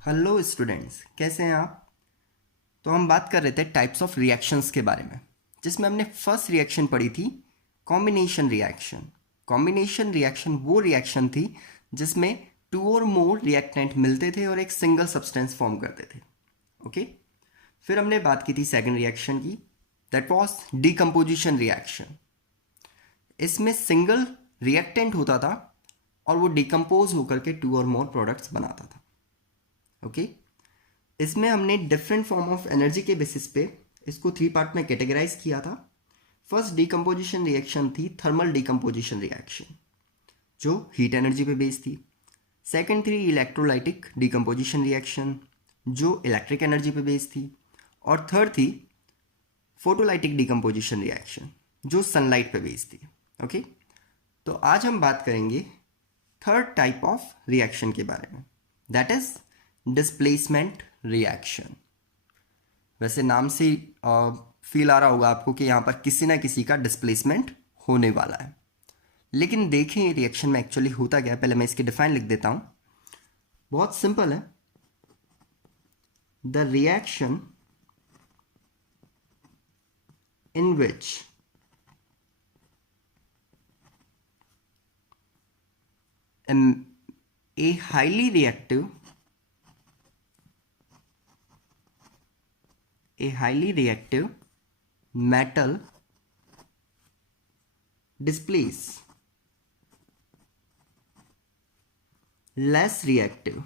Hello students, कैसे हैं आप। तो हम बात कर रहे थे टाइप्स ऑफ रिएक्शंस के बारे में, जिसमें हमने फर्स्ट रिएक्शन पढ़ी थी कॉम्बिनेशन रिएक्शन। कॉम्बिनेशन रिएक्शन वो रिएक्शन थी जिसमें टू और मोर रिएक्टेंट मिलते थे और एक सिंगल सब्सटेंस फॉर्म करते थे। ओके। फिर हमने बात की थी सेकंड रिएक्शन की, दैट वाज डीकम्पोजिशन रिएक्शन। इसमें सिंगल रिएक्टेंट होता था और वो डिकम्पोज होकर के टू और मोर प्रोडक्ट्स बनाता था। ओके। इसमें हमने डिफरेंट फॉर्म ऑफ एनर्जी के बेसिस पे इसको थ्री पार्ट में कैटेगराइज किया था। फर्स्ट डीकम्पोजिशन रिएक्शन थी थर्मल डीकम्पोजिशन रिएक्शन, जो हीट एनर्जी पे बेस्ड थी। सेकंड थी इलेक्ट्रोलाइटिक डीकम्पोजिशन रिएक्शन, जो इलेक्ट्रिक एनर्जी पे बेस्ड थी। और थर्ड थी फोटोलाइटिक डीकम्पोजिशन रिएक्शन, जो सनलाइट पे बेस्ड थी। ओके। तो आज हम बात करेंगे थर्ड टाइप ऑफ रिएक्शन के बारे में, दैट इज डिस्प्लेसमेंट रिएक्शन। वैसे नाम से फील आ रहा होगा आपको कि यहाँ पर किसी ना किसी का डिस्प्लेसमेंट होने वाला है, लेकिन देखें ये रिएक्शन में एक्चुअली होता क्या है। पहले मैं इसकी डिफाइन लिख देता हूँ, बहुत सिंपल है। The reaction in which a highly reactive metal displace less reactive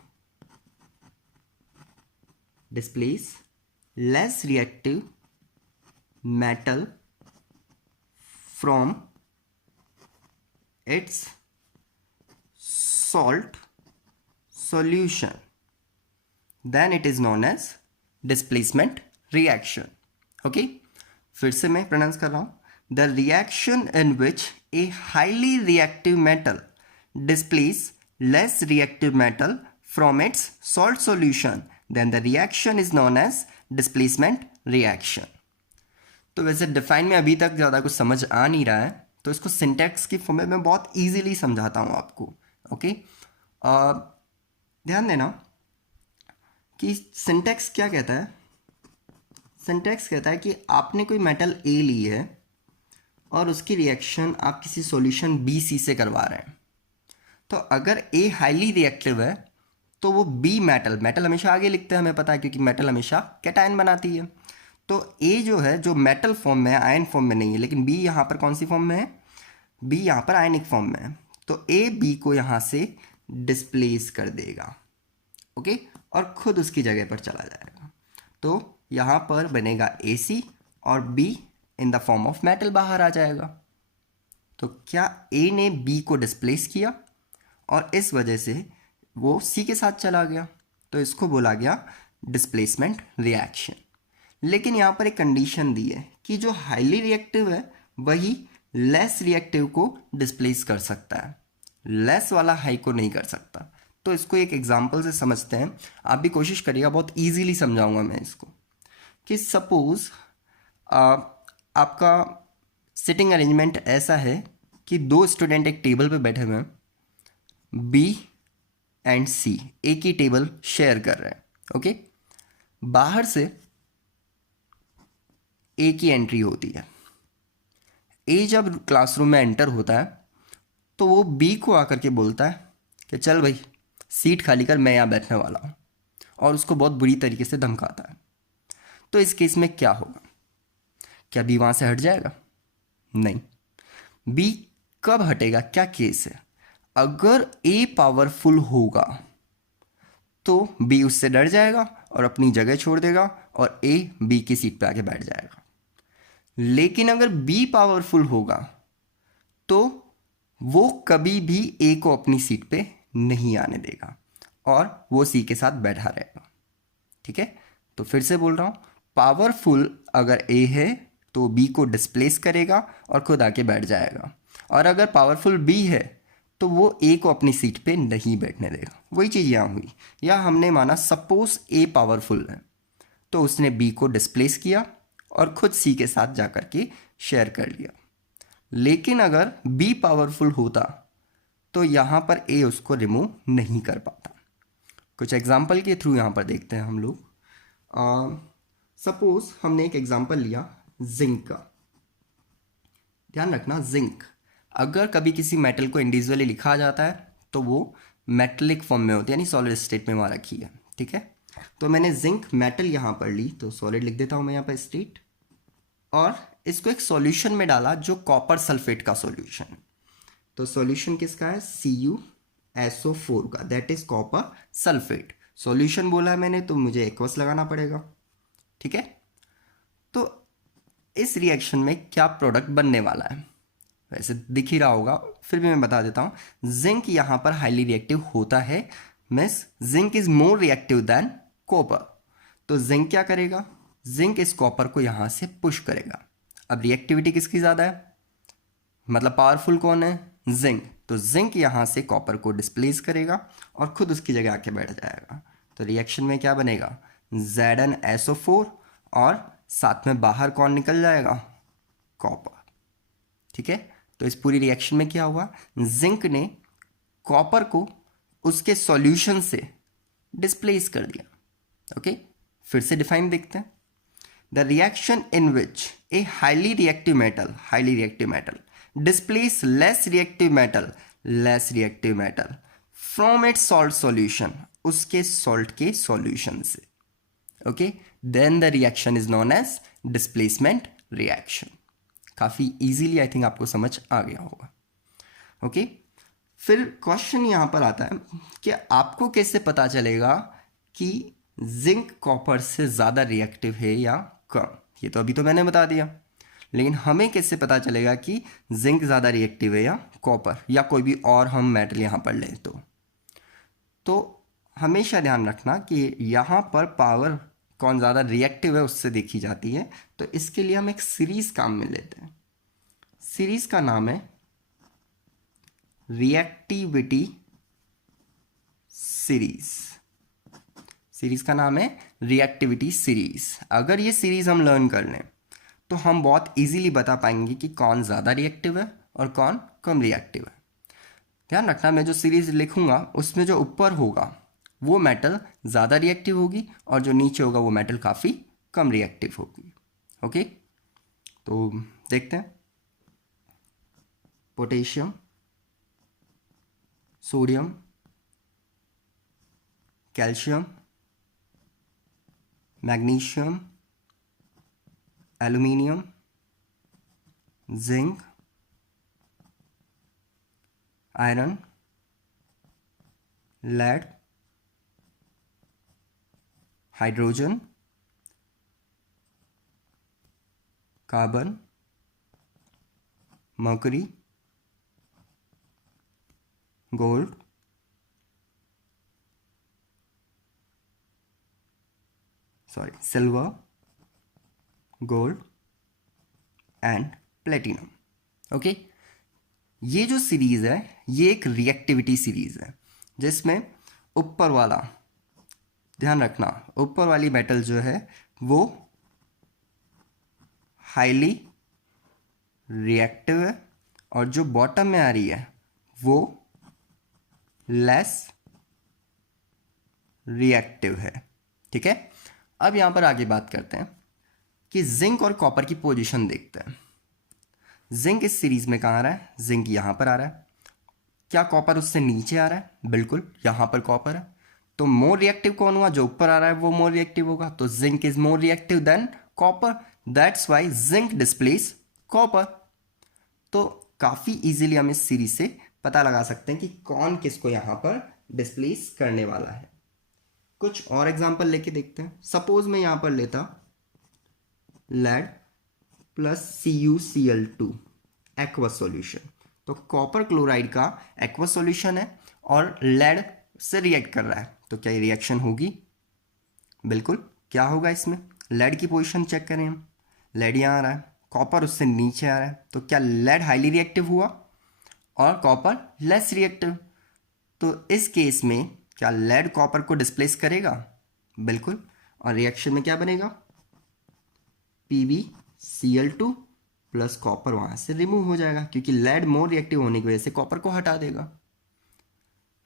metal from its salt solution, then it is known as displacement reaction. Okay, फिर से मैं प्रोनाउंस कर रहा हूँ, the reaction in which a highly reactive metal displace less reactive metal from its salt solution, then the reaction is known as displacement reaction. तो वैसे define में अभी तक ज़्यादा कुछ समझ आ नहीं रहा है, तो इसको सिंटैक्स की फॉर्म में मैं बहुत इजीली समझाता हूँ आपको। ओके। ध्यान देना कि सिंटैक्स क्या कहता है। सिंटैक्स कहता है कि आपने कोई मेटल ए ली है और उसकी रिएक्शन आप किसी सॉल्यूशन बी सी से करवा रहे हैं। तो अगर ए हाईली रिएक्टिव है तो वो बी मेटल हमेशा आगे लिखते हैं, हमें पता है, क्योंकि मेटल हमेशा कैटायन बनाती है। तो ए जो है, जो मेटल फॉर्म में है, आयन फॉर्म में नहीं है, लेकिन बी यहाँ पर कौन सी फॉर्म में है, बी यहाँ पर आयनिक फॉर्म में है। तो ए बी को यहाँ से डिस्प्लेस कर देगा। ओके। और खुद उसकी जगह पर चला जाएगा। तो यहाँ पर बनेगा ए सी और be in the form of metal बाहर आ जाएगा। तो क्या ए ने बी को डिस्प्लेस किया और इस वजह से वो सी के साथ चला गया, तो इसको बोला गया डिस्प्लेसमेंट रिएक्शन। लेकिन यहाँ पर एक कंडीशन दी है कि जो हाईली रिएक्टिव है वही लेस रिएक्टिव को डिस्प्लेस कर सकता है, लेस वाला हाई को नहीं कर सकता। तो इसको एक एग्जांपल से समझते हैं। आप भी कोशिश करिएगा, बहुत इजीली समझाऊंगा मैं इसको। कि सपोज आपका सिटिंग अरेंजमेंट ऐसा है कि दो स्टूडेंट एक टेबल पे बैठे हुए हैं, बी एंड सी एक ही टेबल शेयर कर रहे हैं। ओके। बाहर से ए की एंट्री होती है। ए जब क्लासरूम में एंटर होता है तो वो बी को आकर के बोलता है कि चल भाई सीट खाली कर, मैं यहाँ बैठने वाला हूँ, और उसको बहुत बुरी तरीके से धमकाता है। तो इस केस में क्या होगा? क्या बी वहाँ से हट जाएगा? नहीं। बी कब हटेगा? क्या केस है? अगर ए पावरफुल होगा तो बी उससे डर जाएगा और अपनी जगह छोड़ देगा और ए बी की सीट पे आके बैठ जाएगा। लेकिन अगर बी पावरफुल होगा तो वो कभी भी ए को अपनी सीट पे नहीं आने देगा और वो सी के साथ बैठा रहेगा। ठीक है। तो फिर से बोल रहा हूँ, पावरफुल अगर ए है तो बी को डिस्प्लेस करेगा और खुद आके बैठ जाएगा, और अगर पावरफुल बी है तो वो ए को अपनी सीट पे नहीं बैठने देगा। वही चीज़ यहाँ हुई। या हमने माना सपोज ए पावरफुल है तो उसने बी को डिस्प्लेस किया और खुद सी के साथ जाकर के शेयर कर लिया। लेकिन अगर बी पावरफुल होता तो यहाँ पर ए उसको रिमूव नहीं कर पाता। कुछ एग्जाम्पल के थ्रू यहाँ पर देखते हैं हम लोग। सपोज हमने एक एग्जाम्पल लिया जिंक का। ध्यान रखना, जिंक अगर कभी किसी मेटल को इंडिविजुअली लिखा जाता है तो वो मेटलिक फॉर्म में होती है, यानी सॉलिड स्टेट में वहाँ रखी है। ठीक है, तो मैंने जिंक मेटल यहाँ पर ली, तो सॉलिड लिख देता हूँ मैं यहाँ पर स्टेट, और इसको एक सॉल्यूशन में डाला जो कॉपर सल्फेट का सॉल्यूशन है। तो सॉल्यूशन किसका है? CuSO4 का, that is copper sulphate. Solution बोला है मैंने तो मुझे एक्वस लगाना पड़ेगा। ठीक है, तो इस रिएक्शन में क्या प्रोडक्ट बनने वाला है, वैसे दिख ही रहा होगा, फिर भी मैं बता देता हूँ। जिंक यहाँ पर हाईली रिएक्टिव होता है, means zinc is more reactive than copper. तो जिंक क्या करेगा? जिंक इस कॉपर को यहाँ से पुश करेगा। अब रिएक्टिविटी किसकी ज़्यादा है, मतलब पावरफुल कौन है? जिंक। तो जिंक यहाँ से कॉपर को डिस्प्लेस करेगा और खुद उसकी जगह आके बैठ जाएगा। तो रिएक्शन में क्या बनेगा? ZnSO4, और साथ में बाहर कौन निकल जाएगा? कॉपर। ठीक है, तो इस पूरी रिएक्शन में क्या हुआ? जिंक ने कॉपर को उसके सॉल्यूशन से डिस्प्लेस कर दिया। ओके, फिर से डिफाइन देखते हैं। The reaction in which a highly reactive metal displace less reactive metal from its salt solution, उसके salt के solution से। okay, then the reaction is known as displacement reaction। काफ़ी easily I think आपको समझ आ गया होगा। okay? फिर question यहाँ पर आता है कि आपको कैसे पता चलेगा कि जिंक कॉपर से ज़्यादा रिएक्टिव है या कम? ये तो अभी तो मैंने बता दिया, लेकिन हमें कैसे पता चलेगा कि जिंक ज़्यादा रिएक्टिव है या कॉपर, या कोई भी और हम मेटल यहाँ पर लें? तो हमेशा ध्यान रखना कि यहाँ पर पावर कौन ज़्यादा रिएक्टिव है उससे देखी जाती है। तो इसके लिए हम एक सीरीज़ काम में लेते हैं। सीरीज़ का नाम है रिएक्टिविटी सीरीज़। सीरीज़ का नाम है रिएक्टिविटी सीरीज़। अगर ये सीरीज़ हम लर्न कर लें तो हम बहुत इजीली बता पाएंगे कि कौन ज़्यादा रिएक्टिव है और कौन कम रिएक्टिव है। ध्यान रखना, मैं जो सीरीज़ लिखूंगा उसमें जो ऊपर होगा वो मेटल ज़्यादा रिएक्टिव होगी और जो नीचे होगा वो मेटल काफ़ी कम रिएक्टिव होगी। ओके, तो देखते हैं। Potassium, sodium, calcium, magnesium, aluminium, zinc, iron, lead, hydrogen, carbon, mercury, gold, silver, gold and platinum. Okay, ये जो सीरीज़ है ये एक रिएक्टिविटी सीरीज़ है जिसमें ऊपर वाला, ध्यान रखना, ऊपर वाली मेटल जो है वो हाईली रिएक्टिव है और जो बॉटम में आ रही है वो लेस रिएक्टिव है। ठीक है, अब यहाँ पर आगे बात करते हैं कि जिंक और कॉपर की पोजीशन देखते हैं। जिंक इस सीरीज में कहाँ आ रहा है? जिंक यहाँ पर आ रहा है। क्या कॉपर उससे नीचे आ रहा है? बिल्कुल, यहाँ पर कॉपर है। तो मोर रिएक्टिव कौन हुआ? जो ऊपर आ रहा है वो मोर रिएक्टिव होगा। तो zinc is more reactive than copper, that's why zinc displace copper. तो काफ़ी इजीली हम इस सीरीज से पता लगा सकते हैं कि कौन किसको यहाँ पर डिस्प्लेस करने वाला है। कुछ और एग्जांपल लेके देखते हैं। सपोज मैं यहाँ पर लेता lead plus CuCl2 aqueous solution. तो कॉपर क्लोराइड का एक्वस सॉल्यूशन है और लेड से रिएक्ट कर रहा है, तो क्या ये रिएक्शन होगी? बिल्कुल। क्या होगा इसमें? लेड की पोजीशन चेक करें हम। लेड यहाँ आ रहा है, कॉपर उससे नीचे आ रहा है, तो क्या लेड हाईली रिएक्टिव हुआ और कॉपर लेस रिएक्टिव? तो इस केस में क्या लेड कॉपर को डिस्प्लेस करेगा? बिल्कुल। और रिएक्शन में क्या बनेगा? PbCl2 प्लस कॉपर वहाँ से रिमूव हो जाएगा क्योंकि लेड मोर रिएक्टिव होने की वजह से कॉपर को हटा देगा।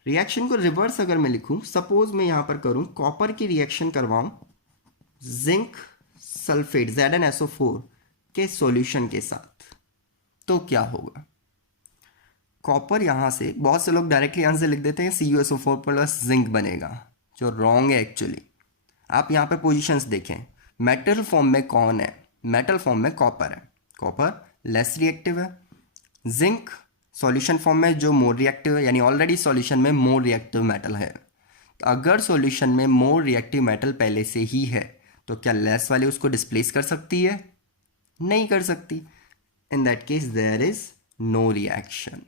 रिएक्शन को रिवर्स अगर मैं लिखूं, सपोज मैं यहां पर करूं कॉपर की रिएक्शन करवाऊं जिंक सल्फेट ZnSO4 के सॉल्यूशन के साथ, तो क्या होगा? कॉपर यहां से, बहुत से लोग डायरेक्टली यहां से लिख देते हैं CuSO4 प्लस जिंक बनेगा, जो रॉन्ग है एक्चुअली। आप यहाँ पे पोजीशंस देखें, मेटल फॉर्म में कौन है? मेटल फॉर्म में कॉपर है, कॉपर लेस रिएक्टिव है। जिंक सॉल्यूशन फॉर्म में जो मोर रिएक्टिव है, यानी ऑलरेडी सॉल्यूशन में मोर रिएक्टिव मेटल है। तो अगर सॉल्यूशन में मोर रिएक्टिव मेटल पहले से ही है, तो क्या लेस वाले उसको डिस्प्लेस कर सकती है? नहीं कर सकती। In that case there is no reaction.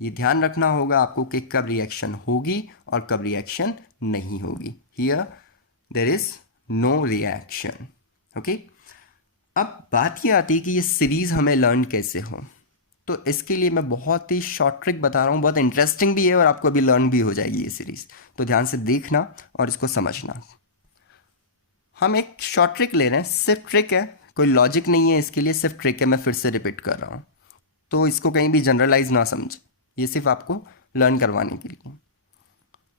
ये ध्यान रखना होगा आपको कि कब रिएक्शन होगी और कब रिएक्शन नहीं होगी। Here there is no reaction. Okay, अब बात ये आती है कि ये सीरीज हमें लर्न कैसे हो। तो इसके लिए मैं बहुत ही शॉर्ट ट्रिक बता रहा हूँ, बहुत इंटरेस्टिंग भी है और आपको अभी लर्न भी हो जाएगी ये सीरीज। तो ध्यान से देखना और इसको समझना। हम एक शॉर्ट ट्रिक ले रहे हैं, सिर्फ ट्रिक है, कोई लॉजिक नहीं है इसके लिए, सिर्फ ट्रिक है। मैं फिर से रिपीट कर रहा हूँ, तो इसको कहीं भी जनरलाइज ना समझे, ये सिर्फ आपको लर्न करवाने के लिए।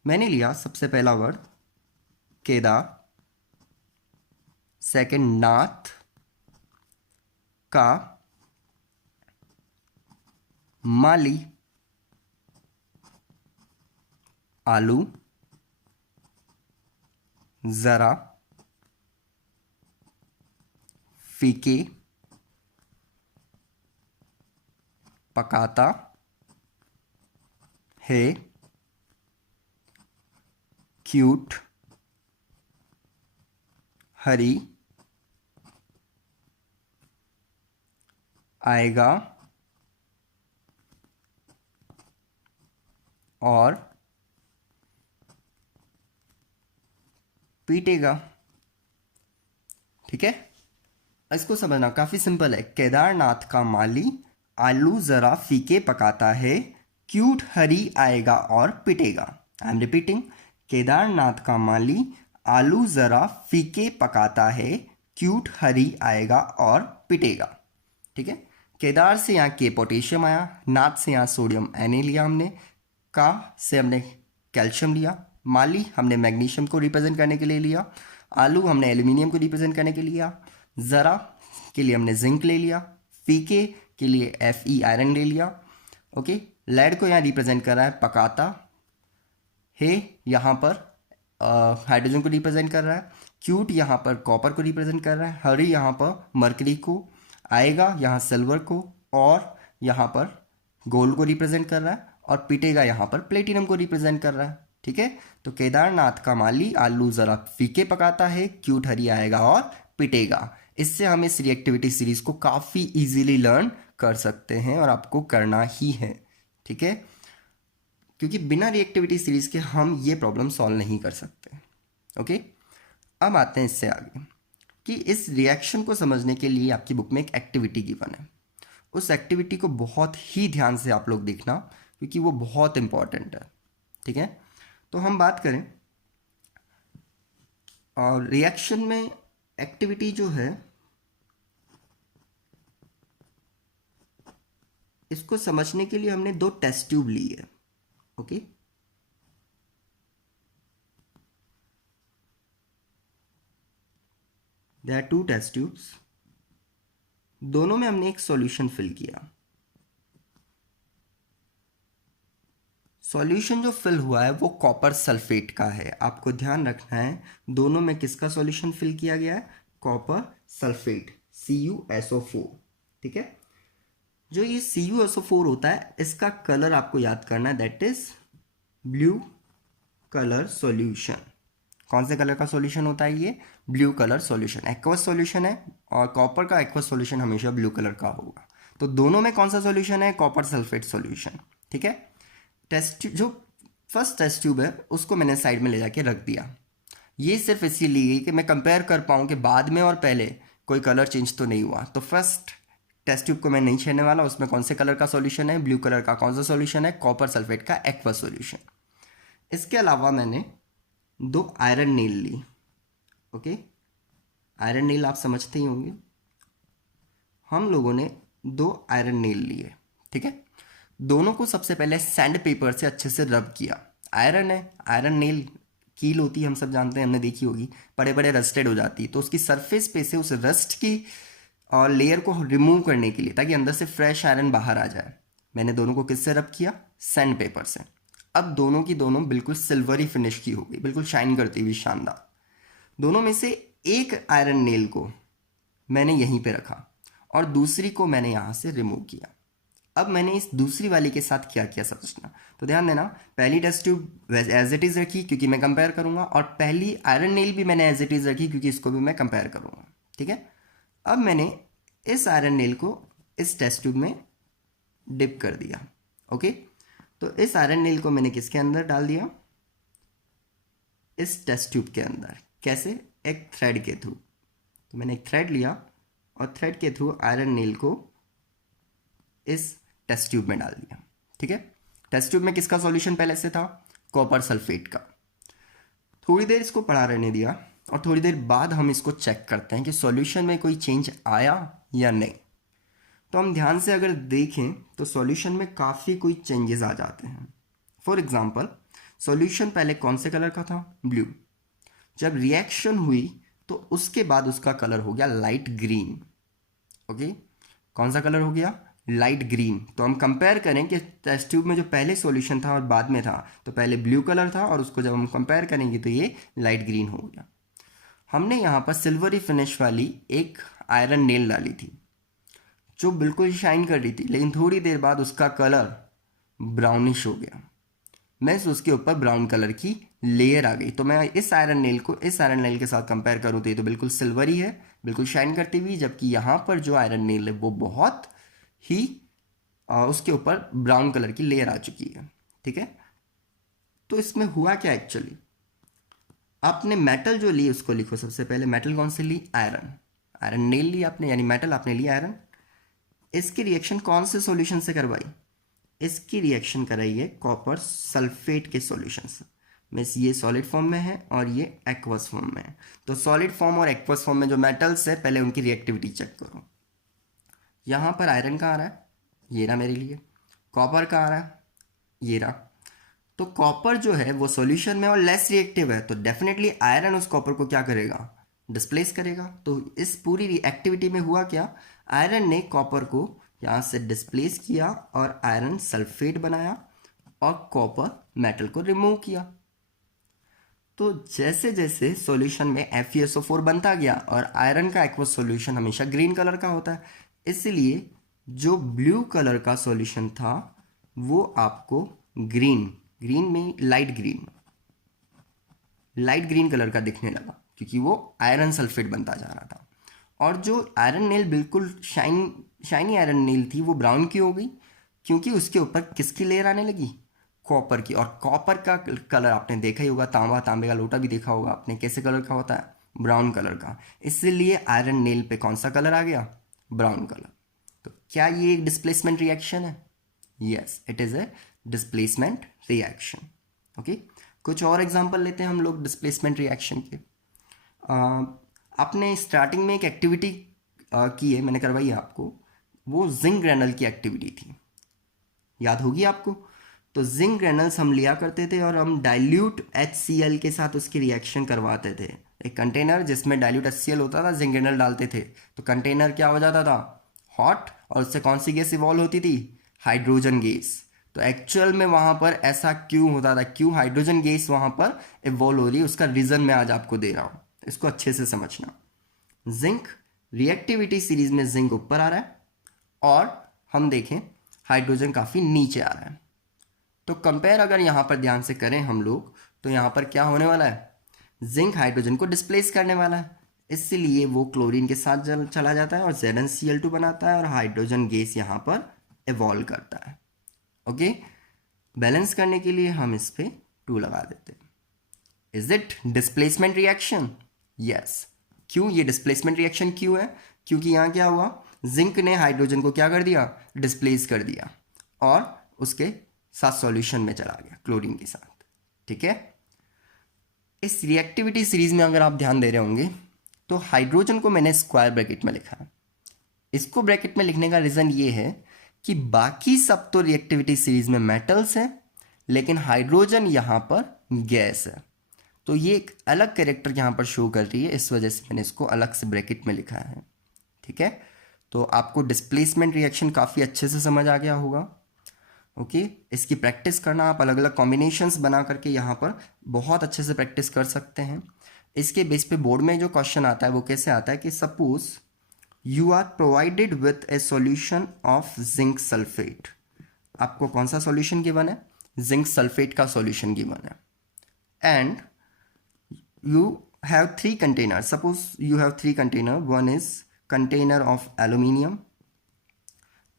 मैंने लिया सबसे पहला वर्ड केदार, सेकंड नाथ का, माली आलू जरा फीके पकाता है, क्यूट हरी आएगा और पीटेगा। ठीक है, इसको समझना काफ़ी सिंपल है। केदारनाथ का माली आलू ज़रा फीके पकाता है, क्यूट हरी आएगा और पिटेगा। आई एम रिपीटिंग, केदारनाथ का माली आलू ज़रा फीके पकाता है, क्यूट हरी आएगा और पिटेगा। ठीक है, केदार से यहाँ के पोटेशियम आया, नाथ से यहाँ सोडियम Na लिया हमने, का से हमने कैल्शियम लिया, माली हमने मैग्नीशियम को रिप्रेजेंट करने के लिए लिया, आलू हमने एल्यूमिनियम को रिप्रेजेंट करने के लिए लिया, ज़रा के लिए हमने जिंक ले लिया, फीके के लिए Fe आयरन ले लिया। ओके, लेड को यहाँ रिप्रेजेंट कर रहा है पकाता है, यहाँ पर हाइड्रोजन को रिप्रेजेंट कर रहा है, क्यूट यहाँ पर कॉपर को रिप्रेजेंट कर रहा है, हरी यहाँ पर मरकरी को, आएगा यहाँ सिल्वर को, और यहाँ पर गोल्ड को रिप्रेजेंट कर रहा है, और पिटेगा यहाँ पर प्लेटिनम को रिप्रेजेंट कर रहा है। ठीक है, तो केदारनाथ का माली आलू ज़रा फीके पकाता है, क्यूट हरी आएगा और पिटेगा। इससे हम इस रिएक्टिविटी सीरीज को काफ़ी इजीली लर्न कर सकते हैं और आपको करना ही है। ठीक है, क्योंकि बिना रिएक्टिविटी सीरीज के हम ये प्रॉब्लम सॉल्व नहीं कर सकते। ओके, अब आते हैं इससे आगे कि इस रिएक्शन को समझने के लिए आपकी बुक में एक एक्टिविटी गिवन है। उस एक्टिविटी को बहुत ही ध्यान से आप लोग देखना, क्योंकि वो बहुत इंपॉर्टेंट है। ठीक है, तो हम बात करें और रिएक्शन में एक्टिविटी जो है, इसको समझने के लिए हमने दो टेस्ट ट्यूब ली है। Okay, there are 2 test tubes, दोनों में हमने एक सॉल्यूशन फिल किया। सॉल्यूशन जो फिल हुआ है वो कॉपर सल्फेट का है। आपको ध्यान रखना है दोनों में किसका सॉल्यूशन फिल किया गया है? Copper sulphate CuSO4। ठीक है, जो ये CuSO4 होता है इसका कलर आपको याद करना है, that is blue colour solution. कौन से कलर का सॉल्यूशन होता है ये? Blue colour solution. Aqueous solution है और कॉपर का एक्वस सॉल्यूशन हमेशा ब्लू कलर का होगा। तो दोनों में कौन सा सॉल्यूशन है? Copper sulphate solution. ठीक है, टेस्ट जो फर्स्ट टेस्ट ट्यूब है उसको मैंने साइड में ले जाके रख दिया। ये सिर्फ इसलिए ली गई कि मैं कंपेयर कर पाऊँ कि बाद में और पहले कोई कलर चेंज तो नहीं हुआ। तो फर्स्ट टेस्ट ट्यूब को मैं नहीं छेड़ने वाला, उसमें कौन से कलर का सॉल्यूशन है? ब्लू कलर का। कौन सा सॉल्यूशन है? कॉपर सल्फेट का एक्वस सॉल्यूशन। इसके अलावा मैंने 2 आयरन नील ली। ओके, आयरन नील आप समझते ही होंगे। हम लोगों ने 2 आयरन नील लिए। ठीक है, दोनों को सबसे पहले सैंड पेपर से अच्छे से रब किया। आयरन है, आयरन नेल कील होती है, हम सब जानते हैं, हमने देखी होगी, बड़े बड़े रस्टेड हो जाती है, तो उसकी सरफेस पे से उस रस्ट की और लेयर को रिमूव करने के लिए, ताकि अंदर से फ्रेश आयरन बाहर आ जाए, मैंने दोनों को किससे रब किया? सैंड पेपर से। अब दोनों की दोनों बिल्कुल सिल्वरी फिनिश की हो गई, बिल्कुल शाइन करती हुई, शानदार। दोनों में से एक आयरन नेल को मैंने यहीं पे रखा और दूसरी को मैंने यहाँ से रिमूव किया। अब मैंने इस दूसरी वाली के साथ क्या किया समझना, तो ध्यान देना, पहली test tube as it is रखी क्योंकि मैं कंपेयर करूँगा, और पहली आयरन नेल भी मैंने एज इट इज़ रखी क्योंकि इसको भी मैं कंपेयर करूँगा। ठीक है, अब मैंने इस आयरन नेल को इस टेस्ट ट्यूब में डिप कर दिया। ओके, तो इस आयरन नेल को मैंने किसके अंदर डाल दिया? इस टेस्ट ट्यूब के अंदर। कैसे? एक थ्रेड के थ्रू। तो मैंने एक थ्रेड लिया और थ्रेड के थ्रू आयरन नेल को इस टेस्ट ट्यूब में डाल दिया। ठीक है, टेस्ट ट्यूब में किसका सॉल्यूशन पहले से था? कॉपर सल्फेट का। थोड़ी देर इसको पड़ा रहने दिया और थोड़ी देर बाद हम इसको चेक करते हैं कि सॉल्यूशन में कोई चेंज आया या नहीं। तो हम ध्यान से अगर देखें तो सॉल्यूशन में काफ़ी कोई चेंजेस आ जाते हैं। फॉर एग्जांपल, सॉल्यूशन पहले कौन से कलर का था? ब्लू। जब रिएक्शन हुई तो उसके बाद उसका कलर हो गया लाइट ग्रीन। ओके, कौन सा कलर हो गया? Light green. तो हम कंपेयर करें कि टेस्ट ट्यूब में जो पहले सॉल्यूशन था और बाद में था, तो पहले ब्लू कलर था और उसको जब हम कंपेयर करेंगे तो ये लाइट ग्रीन हो गया। हमने यहाँ पर सिल्वरी फिनिश वाली एक आयरन नेल डाली थी जो बिल्कुल शाइन कर रही थी, लेकिन थोड़ी देर बाद उसका कलर ब्राउनिश हो गया। मैं उसके ऊपर ब्राउन कलर की लेयर आ गई। तो मैं इस आयरन नेल को इस आयरन नेल के साथ कंपेयर करूँ तो ये तो बिल्कुल सिल्वरी है, बिल्कुल शाइन करती हुई, जबकि यहाँ पर जो आयरन नेल है वो बहुत ही उसके ऊपर ब्राउन कलर की लेयर आ चुकी है। ठीक है, तो इसमें हुआ क्या एक्चुअली? आपने मेटल जो ली उसको लिखो। सबसे पहले मेटल कौन सी ली? आयरन। आयरन नेल ली आपने, यानी मेटल आपने ली आयरन। इसकी रिएक्शन कौन से सॉल्यूशन से करवाई? इसकी रिएक्शन कराई है कॉपर सल्फेट के सॉल्यूशन से। मीन्स ये सॉलिड फॉर्म में है और ये एक्वस फॉर्म में है। तो सॉलिड फॉर्म और एक्वस फॉर्म में जो मेटल्स है, पहले उनकी रिएक्टिविटी चेक करो। यहाँ पर आयरन का आ रहा है, ये रहा मेरे लिए। कॉपर का आ रहा है, ये रहा। तो कॉपर जो है वो सॉल्यूशन में और लेस रिएक्टिव है, तो डेफिनेटली आयरन उस कॉपर को क्या करेगा? डिस्प्लेस करेगा। तो इस पूरी एक्टिविटी में हुआ क्या? आयरन ने कॉपर को यहाँ से डिस्प्लेस किया और आयरन सल्फेट बनाया और कॉपर मेटल को रिमूव किया। तो जैसे जैसे सॉल्यूशन में FeSO4 बनता गया, और आयरन का एक्वस सॉल्यूशन हमेशा ग्रीन कलर का होता है, इसलिए जो ब्लू कलर का सॉल्यूशन था वो आपको ग्रीन में लाइट ग्रीन कलर का दिखने लगा, क्योंकि वो आयरन सल्फेट बनता जा रहा था। और जो आयरन नेल बिल्कुल शाइनी आयरन नेल थी, वो ब्राउन की हो गई, क्योंकि उसके ऊपर किसकी लेयर आने लगी? कॉपर की। और कॉपर का कलर आपने देखा ही होगा, तांबे का लोटा भी देखा होगा आपने, कैसे कलर का होता है? ब्राउन कलर का। इसलिए आयरन नेल पे कौन सा कलर आ गया? Brown colour. तो क्या ये एक डिस्प्लेसमेंट रिएक्शन है? Yes, it is a displacement reaction. Okay, कुछ और एग्जांपल लेते हैं हम लोग डिस्प्लेसमेंट रिएक्शन के। आपने स्टार्टिंग में एक एक्टिविटी की है, मैंने करवाई है आपको, वो जिंक ग्रैनल की एक्टिविटी थी, याद होगी आपको। तो जिंक ग्रैनल्स हम लिया करते थे और हम डाइल्यूट HCl के साथ उसकी रिएक्शन करवाते थे। एक कंटेनर जिसमें डाइल्यूट HCl होता था, जिंक ग्रैनल डालते थे, तो कंटेनर क्या हो जाता था? हॉट, और उससे कौन सी गैस इवॉल्व होती थी? Hydrogen gas. तो एक्चुअल में वहाँ पर ऐसा क्यों होता था? क्यों हाइड्रोजन गैस वहाँ पर इवॉल्व हो रही है, उसका रीज़न मैं आज आपको दे रहा हूँ, इसको अच्छे से समझना। जिंक रिएक्टिविटी सीरीज में जिंक ऊपर आ रहा है और हम देखें हाइड्रोजन काफ़ी नीचे आ रहा है। तो कंपेयर अगर यहाँ पर ध्यान से करें हम लोग, तो यहाँ पर क्या होने वाला है? जिंक हाइड्रोजन को डिस्प्लेस करने वाला है, इसलिए वो क्लोरीन के साथ चला जाता है और ZnCl2 बनाता है और हाइड्रोजन गैस यहाँ पर इवॉल्व करता है। ओके, बैलेंस करने के लिए हम इस पे 2 लगा देते हैं। Is it displacement reaction? Yes. क्यों ये डिस्प्लेसमेंट रिएक्शन क्यों है? क्योंकि यहाँ क्या हुआ? जिंक ने हाइड्रोजन को क्या कर दिया? डिस्प्लेस कर दिया और उसके साथ सॉल्यूशन में चला गया क्लोरीन के साथ। ठीक है, इस रिएक्टिविटी सीरीज में अगर आप ध्यान दे रहे होंगे तो हाइड्रोजन को मैंने स्क्वायर ब्रैकेट में लिखा है। इसको ब्रैकेट में लिखने का रीज़न ये है कि बाकी सब तो रिएक्टिविटी सीरीज में मेटल्स हैं, लेकिन हाइड्रोजन यहाँ पर गैस है। तो ये एक अलग कैरेक्टर यहाँ पर शो कर रही है, इस वजह से मैंने इसको अलग से ब्रैकेट में लिखा है। ठीक है, तो आपको डिस्प्लेसमेंट रिएक्शन काफ़ी अच्छे से समझ आ गया होगा। ओके, इसकी प्रैक्टिस करना, आप अलग अलग कॉम्बिनेशंस बना करके यहाँ पर बहुत अच्छे से प्रैक्टिस कर सकते हैं। इसके बेस पे बोर्ड में जो क्वेश्चन आता है वो कैसे आता है कि suppose you are provided with a solution of zinc sulphate. आपको कौन सा सॉल्यूशन गिवन है? जिंक सल्फेट का सॉल्यूशन गिवन है। And you have three containers. Suppose you have three container. One is container of aluminium,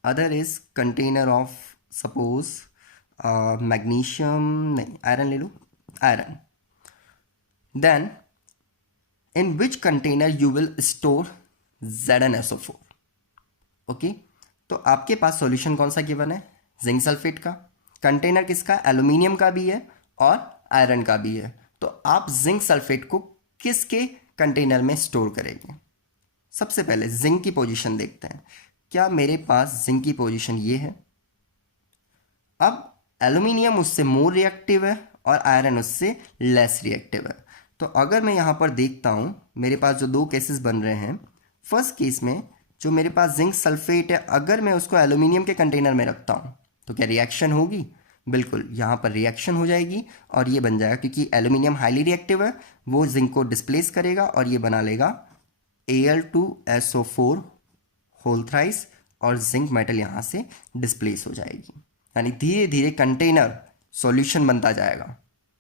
other is container of suppose magnesium, नहीं iron ले लो, iron. Then in which container you will store ZnSO4? Okay, तो आपके पास solution कौन सा given है? Zinc sulphate का। Container किसका? Aluminium का भी है और आयरन का भी है। तो आप जिंक सल्फेट को किसके कंटेनर में स्टोर करेंगे? सबसे पहले जिंक की पोजीशन देखते हैं। क्या मेरे पास जिंक की पोजीशन ये है? अब एल्यूमिनियम उससे मोर रिएक्टिव है और आयरन उससे लेस रिएक्टिव है। तो अगर मैं यहाँ पर देखता हूँ, मेरे पास जो दो केसेस बन रहे हैं, फर्स्ट केस में जो मेरे पास जिंक सल्फेट है, अगर मैं उसको एल्यूमिनियम के कंटेनर में रखता हूँ तो क्या रिएक्शन होगी? बिल्कुल, यहाँ पर रिएक्शन हो जाएगी और ये बन जाएगा, क्योंकि एल्यूमिनियम हाईली रिएक्टिव है, वो जिंक को डिस्प्लेस करेगा और ये बना लेगा Al2SO4 होल थ्राइस और जिंक मेटल यहाँ से डिस्प्लेस हो जाएगी। यानी धीरे धीरे कंटेनर सॉल्यूशन बनता जाएगा।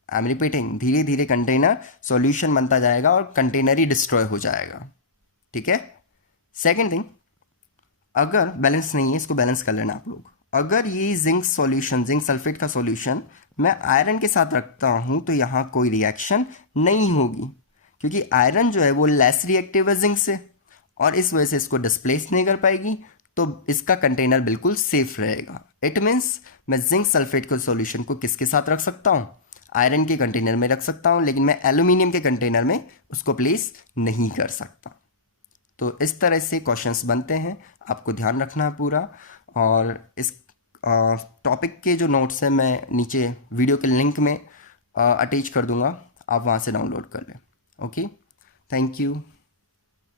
आई एम रिपीटिंग, धीरे धीरे कंटेनर सॉल्यूशन बनता जाएगा और कंटेनर ही डिस्ट्रॉय हो जाएगा। ठीक है। सेकेंड थिंग, अगर बैलेंस नहीं है, इसको बैलेंस कर लेना आप लोग। अगर ये जिंक सॉल्यूशन, जिंक सल्फेट का सॉल्यूशन मैं आयरन के साथ रखता हूँ तो यहाँ कोई रिएक्शन नहीं होगी, क्योंकि आयरन जो है वो लेस रिएक्टिव है जिंक से और इस वजह से इसको डिस्प्लेस नहीं कर पाएगी, तो इसका कंटेनर बिल्कुल सेफ रहेगा। इट मीन्स मैं जिंक सल्फेट के सॉल्यूशन को किसके साथ रख सकता हूँ? आयरन के कंटेनर में रख सकता हूँ, लेकिन मैं एल्यूमिनियम के कंटेनर में उसको प्लेस नहीं कर सकता। तो इस तरह से क्वेश्चंस बनते हैं, आपको ध्यान रखना है पूरा। और इस टॉपिक के जो नोट्स हैं मैं नीचे वीडियो के लिंक में अटैच कर दूंगा, आप वहाँ से डाउनलोड कर लें। Okay, thank you.